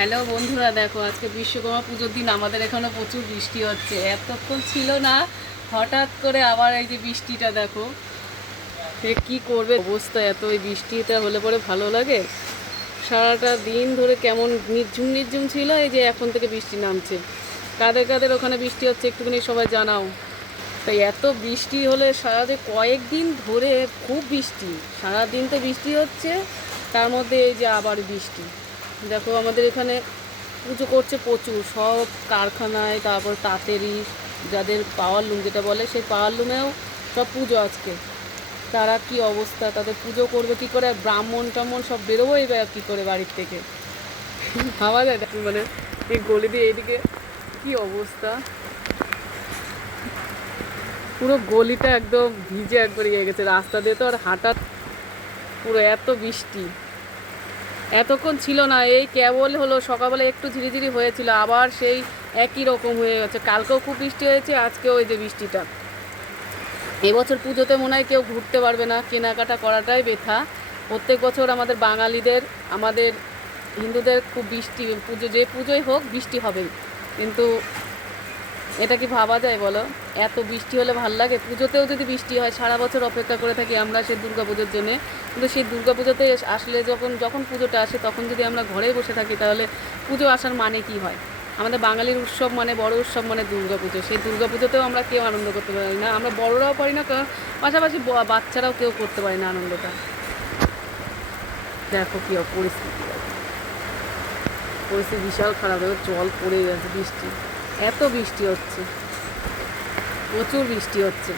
Hello বন্ধুরা, দেখো আজকে বিশ্বকর্মা পুজোর দিন আমাদের এখানে প্রচুর বৃষ্টি হচ্ছে। এতক্ষণ ছিল না, হঠাৎ করে আবার এই যে বৃষ্টিটা দেখো। সে কী করবে অবস্থা, এত এই বৃষ্টিটা হলে পরে ভালো লাগে। সারাটা দিন ধরে কেমন নির্ঝুম নির্ঝুম ছিল, এই যে এখন থেকে বৃষ্টি নামছে। কাদের কাদের ওখানে বৃষ্টি হচ্ছে একটুখানি সবাই জানাও। তাই এত বৃষ্টি হলে সারা যে কয়েকদিন ধরে খুব বৃষ্টি, সারাদিন তো বৃষ্টি হচ্ছে, তার মধ্যে এই যে আবার বৃষ্টি। দেখো আমাদের এখানে পুজো করছে প্রচুর, সব কারখানায়, তারপর তাঁতেরই যাদের পাওয়ার লুম যেটা বলে, সেই পাওয়ার লুমেও সব পুজো আজকে। তারা কি অবস্থা, তাদের পুজো করবে কী করে, ব্রাহ্মণ টাহ্মণ সব বেরোবোই বা কী করে বাড়ির থেকে। ভাবা যায় দেখো, মানে এই গলি দিয়ে এইদিকে কী অবস্থা, পুরো গলিটা একদম ভিজে একবার ইয়ে গেছে। রাস্তা দিয়ে তো আর হাঁটা, পুরো এত বৃষ্টি। এতক্ষণ ছিল না, এই কেবল হলো সকালবেলা একটু ঝিরিঝিরি হয়েছিল, আবার সেই একই রকম হয়ে গেছে। কালকেও খুব বৃষ্টি হয়েছে, আজকেও ওই যে বৃষ্টিটা। এবছর পুজোতে মনে হয় কেউ ঘুরতে পারবে না, কেনাকাটা করাটাই বৃথা। প্রত্যেক বছর আমাদের বাঙালিদের, আমাদের হিন্দুদের খুব বৃষ্টি, পুজো যে পুজোই হোক বৃষ্টি হবেই। কিন্তু এটা কি ভাবা যায় বলো, এত বৃষ্টি হলে ভাল লাগে? পুজোতেও যদি বৃষ্টি হয়, সারা বছর অপেক্ষা করে থাকি আমরা সেই দুর্গা পুজোর জন্যে, কিন্তু সেই দুর্গা পুজোতে আসলে যখন যখন পুজোটা আসে তখন যদি আমরা ঘরেই বসে থাকি, তাহলে পুজো আসার মানে কি হয়? আমাদের বাঙালির উৎসব মানে, বড় উৎসব মানে দুর্গা পুজো। সেই দুর্গা পুজোতেও আমরা কেউ আনন্দ করতে পারি না, আমরা বড়রাও পারি না, পাশাপাশি বাচ্চারাও কেউ করতে পারে না আনন্দটা। দেখো কী পরিস্থিতি, পরিস্থিতি বিশাল খারাপ। দেখো জল পড়ে গেছে, বৃষ্টি, এত বৃষ্টি হচ্ছে, প্রচুর বৃষ্টি হচ্ছে।